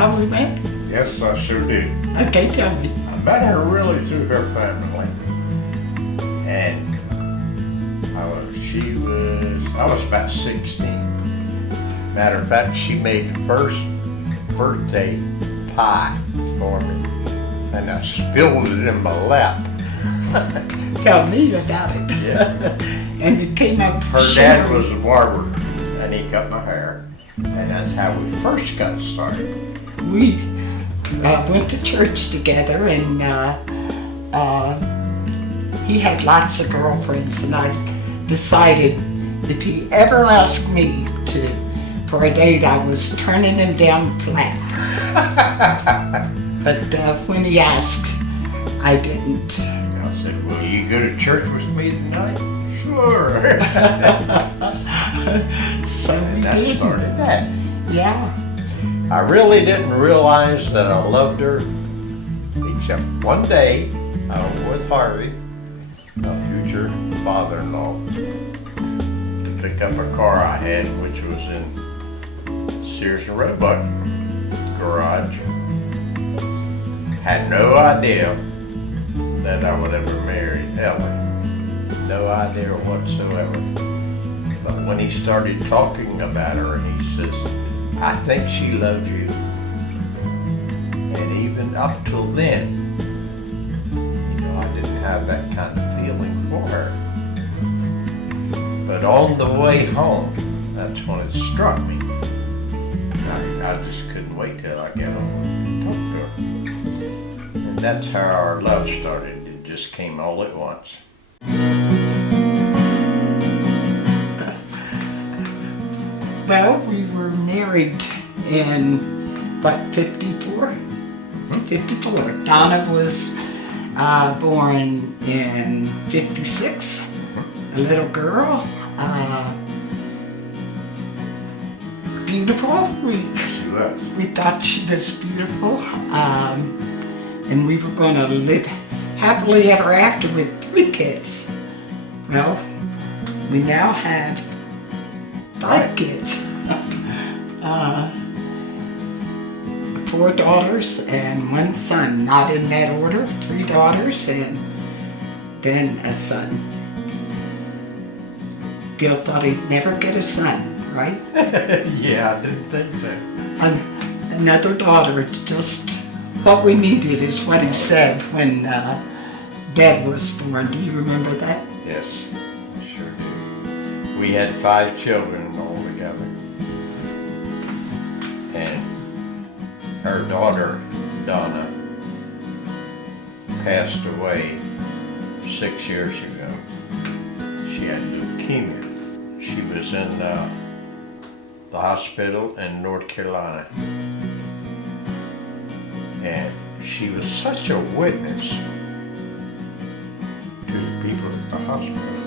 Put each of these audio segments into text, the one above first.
how we met? Yes, I sure do. Okay, tell me. I met her really through her family. And I was about 16. Matter of fact, she made the first birthday pie for me. And I spilled it in my lap. Tell me about it. Yeah. And it came out. Her dad was a barber, and he cut my hair. And that's how we first got started. We went to church together, and he had lots of girlfriends, and I decided if he ever asked me for a date, I was turning him down flat. But when he asked, I didn't. I said, "Will you go to church with me tonight?" Sure. So And we that did. started that. Yeah. I really didn't realize that I loved her, except one day I was with Harvey, my future father-in-law, to pick up a car I had, which was in Sears and Roebuck garage. Had no idea that I would ever marry Ellie. No idea whatsoever. But when he started talking about her, and he says, "I think she loves you." And even up till then, I didn't have that kind of feeling for her. But on the way home, that's when it struck me. I just couldn't wait till I got home and talk to her. And that's how our love started. It just came all at once. Well, we were married in, what, 54? 54. Donna was born in 56, a little girl, beautiful. She was. We thought she was beautiful, and we were going to live happily ever after with 3 kids. Well, we now have 5 kids. 4 daughters and 1 son, not in that order. 3 daughters and then a son. Bill thought he'd never get a son, right? Yeah, I didn't think so. Another daughter. It's just what we needed is what he said when Dad was born. Do you remember that? Yes, I sure do. We had 5 children altogether. And her daughter, Donna, passed away 6 years ago. She had leukemia. She was in the hospital in North Carolina. And she was such a witness to the people at the hospital.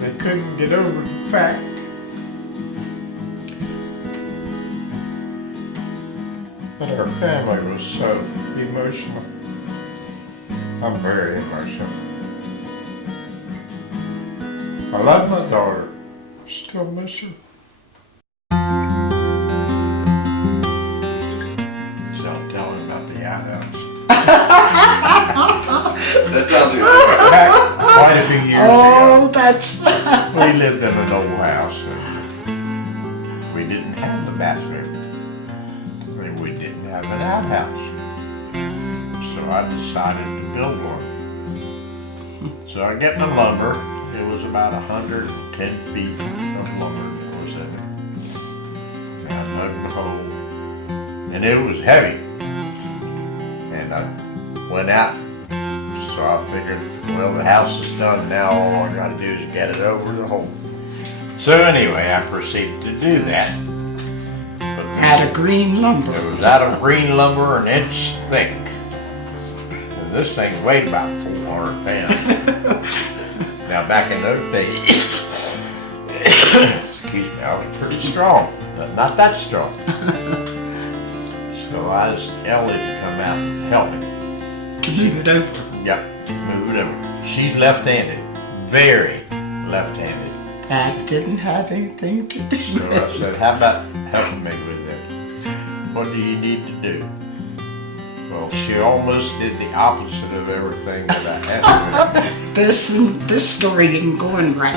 They couldn't get over the fact that our family was so emotional. I'm very emotional. I love my daughter. Still miss her. So I'm telling about the outhouse. That sounds good. Back quite a few years Oh, ago, that's... we lived in an old house and we didn't have the bathroom. And we didn't have an outhouse. So I decided to build one. So I got the lumber. It was about 110 feet of lumber that was in it. And I dug the hole. And it was heavy. And I went out. So I figured, well, the house is done now. All I gotta do is get it over the hole. So anyway, I proceeded to do that. But this, out of green lumber. it was out of green lumber, an inch thick. And this thing weighed about 400 pounds. Now back in those days, excuse me, I was pretty strong, but not that strong. So I asked Ellie to come out and help me. To move it over. Yep, move it over. She's left-handed, very left-handed. That didn't have anything to do So with I it. said, how about helping me with it? What do you need to do? Well, she almost did the opposite of everything that I asked her. This story ain't going right.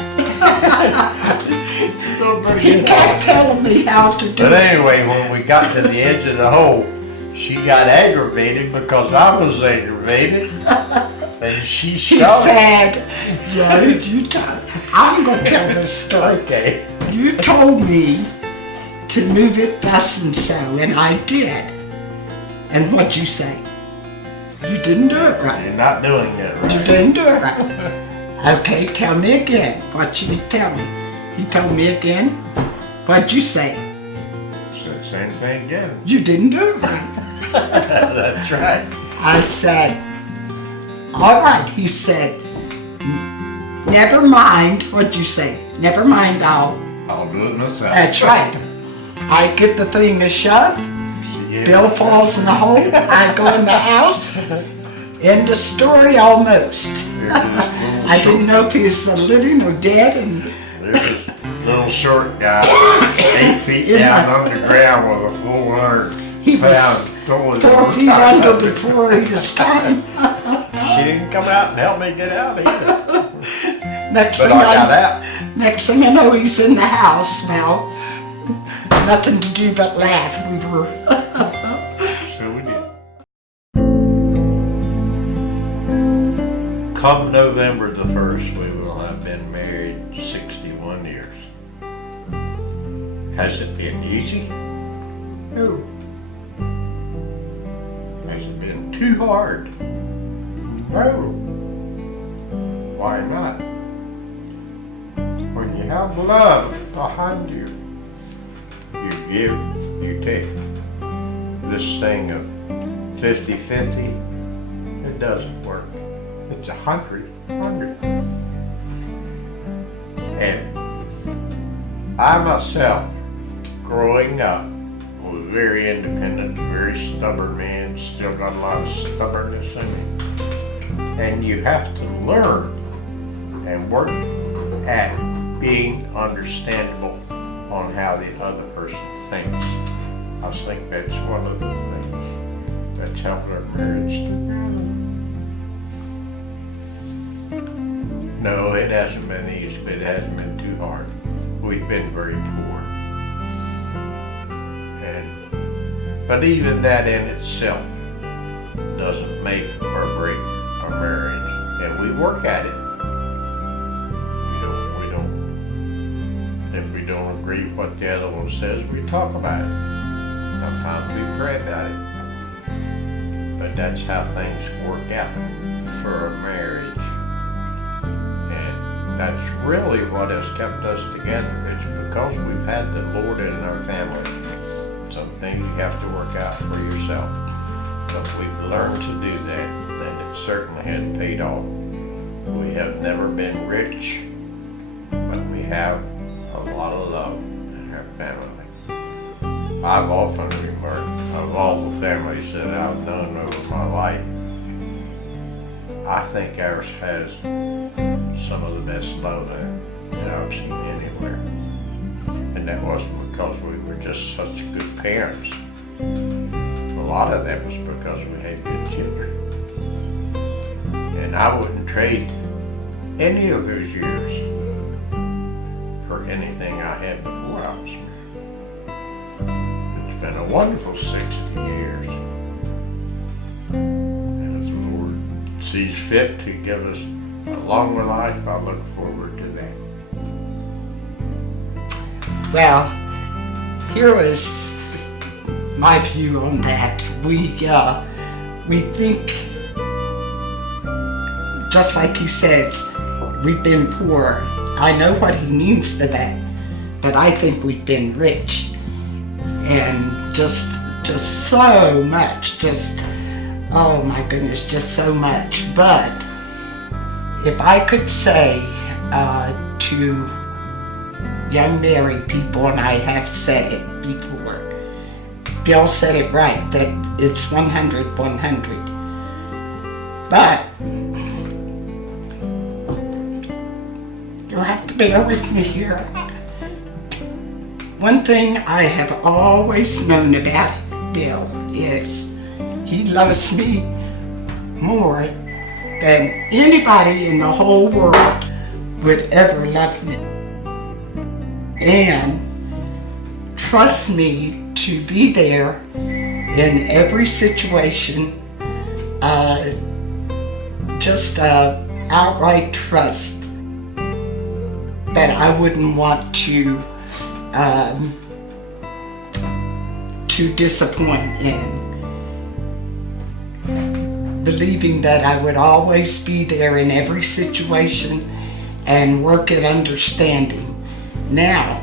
You're doing pretty He good. kept telling me how to do But it. anyway, when we got to the edge of the hole, she got aggravated because I was aggravated. And she He shouted. said, I'm going to tell this story. Okay. You told me to move it thus and so, and I did. And what'd you say? You didn't do it right. You're not doing it You right. didn't do it right. Okay, tell me again what you tell me. He told me again. What'd you say? Said the same thing again. You didn't do it right. That's right. I said, all right. He said, never mind. What'd you say? Never mind, I'll do it myself. that's right. I give the thing a shove. Yeah. Bill falls in the hole. I go in the house. End of story almost. There's this little I didn't know if he was living or dead, and There's this little short guy, 8 feet down underground with a full 100 he was pound 4 feet under before his time. She didn't come out and help me get out either. Next But thing I got out. next thing I know, he's in the house now. Nothing to do but laugh. We were. So we did. Come November the 1st, we will have been married 61 years. Has it been easy? No. Has it been too hard? No. Why not? When you have love behind you, you give, you take. This thing of 50-50, it doesn't work. It's 100-100. And I myself, growing up, was very independent, very stubborn man, still got a lot of stubbornness in me. And you have to learn and work at being understandable on how the other person thinks. I think that's one of the things that's helped our marriage together. No, it hasn't been easy, but it hasn't been too hard. We've been very poor. But even that in itself doesn't make or break our marriage. And we work at it. If we don't agree with what the other one says, we talk about it. Sometimes we pray about it. But that's how things work out for a marriage. And that's really what has kept us together. It's because we've had the Lord in our family. Some things you have to work out for yourself. But we've learned to do that, and it certainly has paid off. We have never been rich, but we have a lot of love in our family. I've often remarked, of all the families that I've known over my life, I think ours has some of the best love that I've seen anywhere. And that wasn't because we were just such good parents. A lot of that was because we had good children. And I wouldn't trade any of those years for anything I had before I was married. It's been a wonderful 60 years. And as the Lord sees fit to give us a longer life, I look forward to that. Well, here is my view on that. We think, just like he says, we've been poor. I know what he means by that, but I think we've been rich, and just so much. Oh my goodness, just so much. But if I could say to young married people, and I have said it before, Bill said it right, that it's 100-100. But you have to bear with me here. One thing I have always known about Bill is he loves me more than anybody in the whole world would ever love me. And trust me to be there in every situation. Just outright trust that I wouldn't want to disappoint in. Believing that I would always be there in every situation and work at understanding. Now,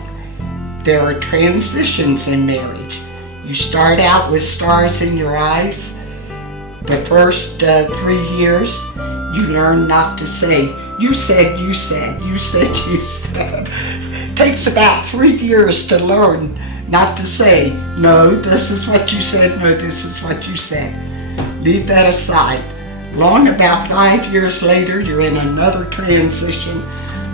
there are transitions in marriage. You start out with stars in your eyes. The first 3 years, you learn not to say, you said, you said, you said, you said. It takes about 3 years to learn not to say, no, this is what you said, no, this is what you said. Leave that aside. Long about 5 years later, you're in another transition.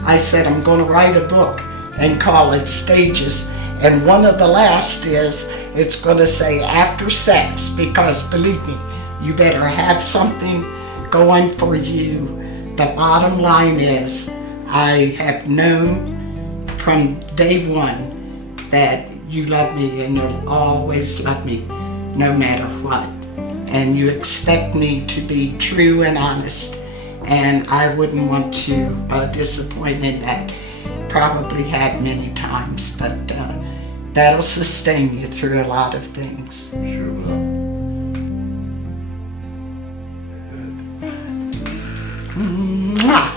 I said, I'm going to write a book and call it Stages. And one of the last is, it's going to say after sex, because believe me, you better have something going for you. The bottom line is, I have known from day one that you love me and you'll always love me no matter what. And you expect me to be true and honest, and I wouldn't want to disappoint in that. Probably have many times, but that'll sustain you through a lot of things. Sure will. Mwah.